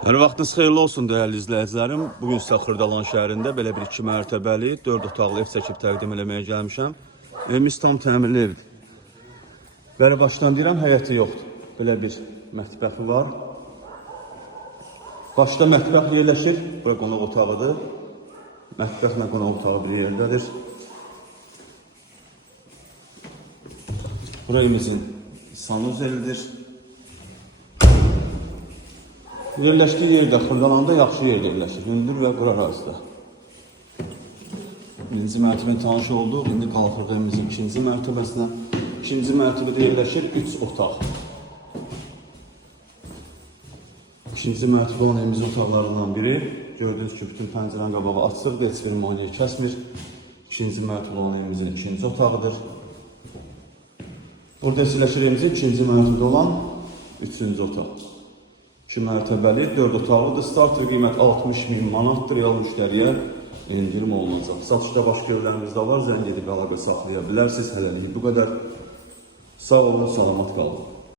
Hər vaxtınız xeyirli olsun dəyərli izləyicilərim. Bugün sizə Xırdalan şəhərində belə bir 2 mərtəbəli, 4 otaqlı ev çəkib təqdim eləməyə gəlmişəm. Evimiz tam təmirli evdir. Bəri başdan deyirəm, həyəti yoxdur. Belə bir mətbəxi var. Başda mətbəx yerləşir. Bura qonaq otağıdır. Mətbəxlə qonaq otağı bir yerdədir. Bura evimizin sanuzelidir. Yerləşdiyi yerdə, Xırdalanda yaxşı yer yerləşir. Hündür və quru ərazidə. Birinci mərtəbə tanış olduq. İndi qalxırıq evimizin ikinci mərtəbəsinə. İkinci mərtəbədə yerləşir 3 otaq. İkinci mərtəbə olan evimizin otaqlarından biri. Gördüyünüz ki, bütün pəncərənin qabağı açıqdır, heç bir maneə kəsmir. İkinci mərtəbə olan evimizin ikinci otağıdır. Burada yerləşir evimizin ikinci mərtəbədə olan 3-cü otaq. 2 mərtəbəli, 4 otaqlıdır. Starter qiymət 60.000 manatdır. Real müştəriyə endirim olunacaq. Satışda başqa evlərimiz də var. Zəng edib əlaqə saxlaya bilərsiniz. Hələlik bu qədər. Sağ olun, salamat qalın.